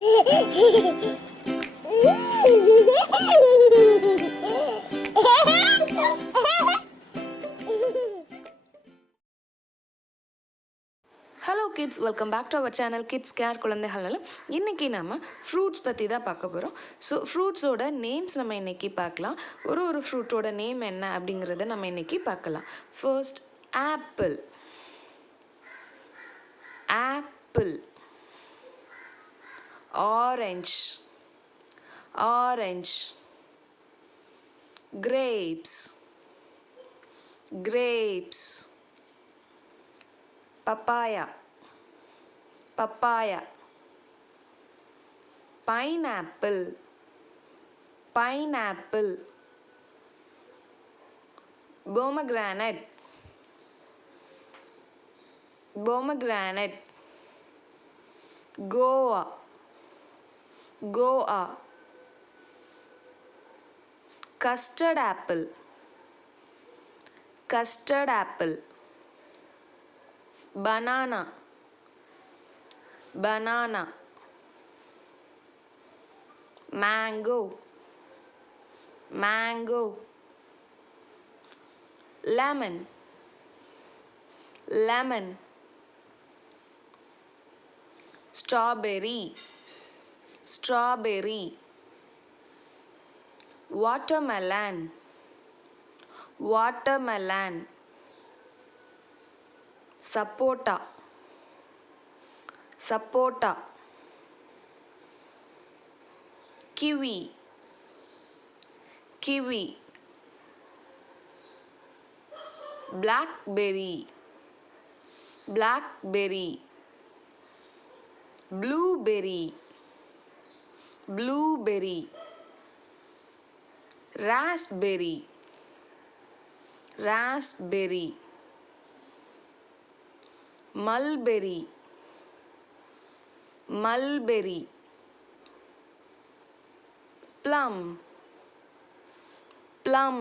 Hello kids welcome back to our channel kids care குழந்தைகள் இன்றைக்கி நம்ம ஃப்ரூட்ஸ் பற்றி தான் பார்க்க போகிறோம் ஸோ ஃப்ரூட்ஸோட நேம்ஸ் நம்ம இன்றைக்கி பார்க்கலாம் ஒரு ஒரு ஃப்ரூட்டோட நேம் என்ன அப்படிங்கிறத நம்ம இன்றைக்கி பார்க்கலாம் first apple apple orange orange grapes grapes papaya papaya pineapple pineapple pomegranate pomegranate goa goa custard apple custard apple banana banana mango mango lemon lemon strawberry strawberry watermelon watermelon sapota sapota kiwi kiwi blackberry blackberry blueberry blueberry raspberry raspberry mulberry mulberry plum plum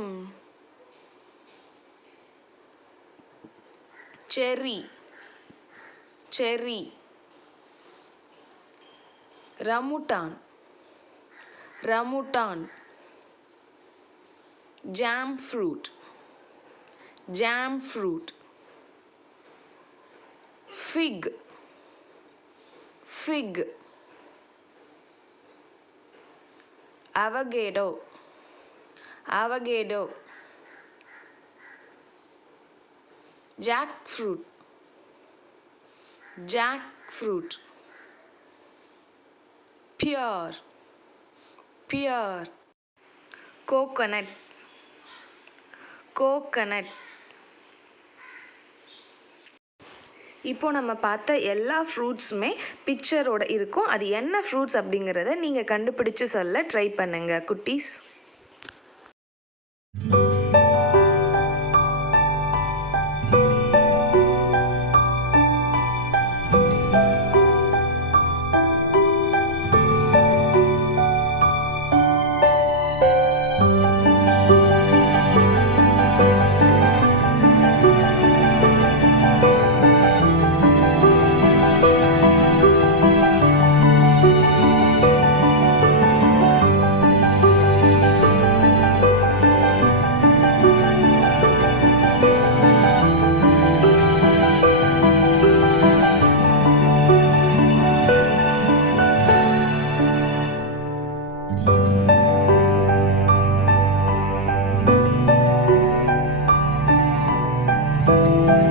cherry cherry rambutan rambutan jam fruit. Jam fruit. Fig. Fig. Avocado. Avocado. Jackfruit. Jackfruit. Pear pear coconut coconut இப்போ நம்ம பார்த்த எல்லா ஃப்ரூட்ஸுமே பிக்சரோட இருக்கும். அது என்ன fruits அப்படிங்கிறத நீங்கள் கண்டுபிடிச்சு சொல்ல ட்ரை பண்ணுங்கள் குட்டீஸ். Amen.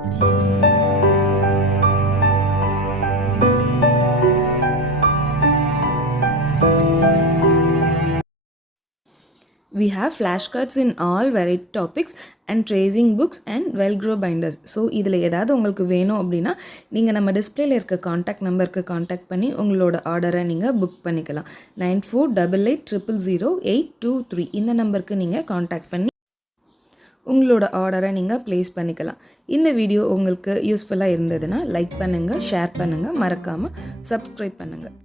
We have flashcards in all varied topics and books and Velcro binders so இதில் ஏதாவது உங்களுக்கு வேணும் அப்படின்னா நீங்கள் நம்ம டிஸ்பிளேல இருக்க காண்டாக்ட் நம்பருக்கு காண்டாக்ட் பண்ணி உங்களோட ஆர்டரை நீங்கள் புக் பண்ணிக்கலாம். Nine four double eight triple zero eight two three. இந்த நம்பருக்கு நீங்கள் காண்டாக்ட் பண்ணி உங்களோட ஆர்டரை நீங்கள் ப்ளேஸ் பண்ணிக்கலாம். இந்த வீடியோ உங்களுக்கு யூஸ்ஃபுல்லாக இருந்ததுன்னா லைக் பண்ணுங்கள் ஷேர் பண்ணுங்கள் மறக்காமல் சப்ஸ்கிரைப் பண்ணுங்கள்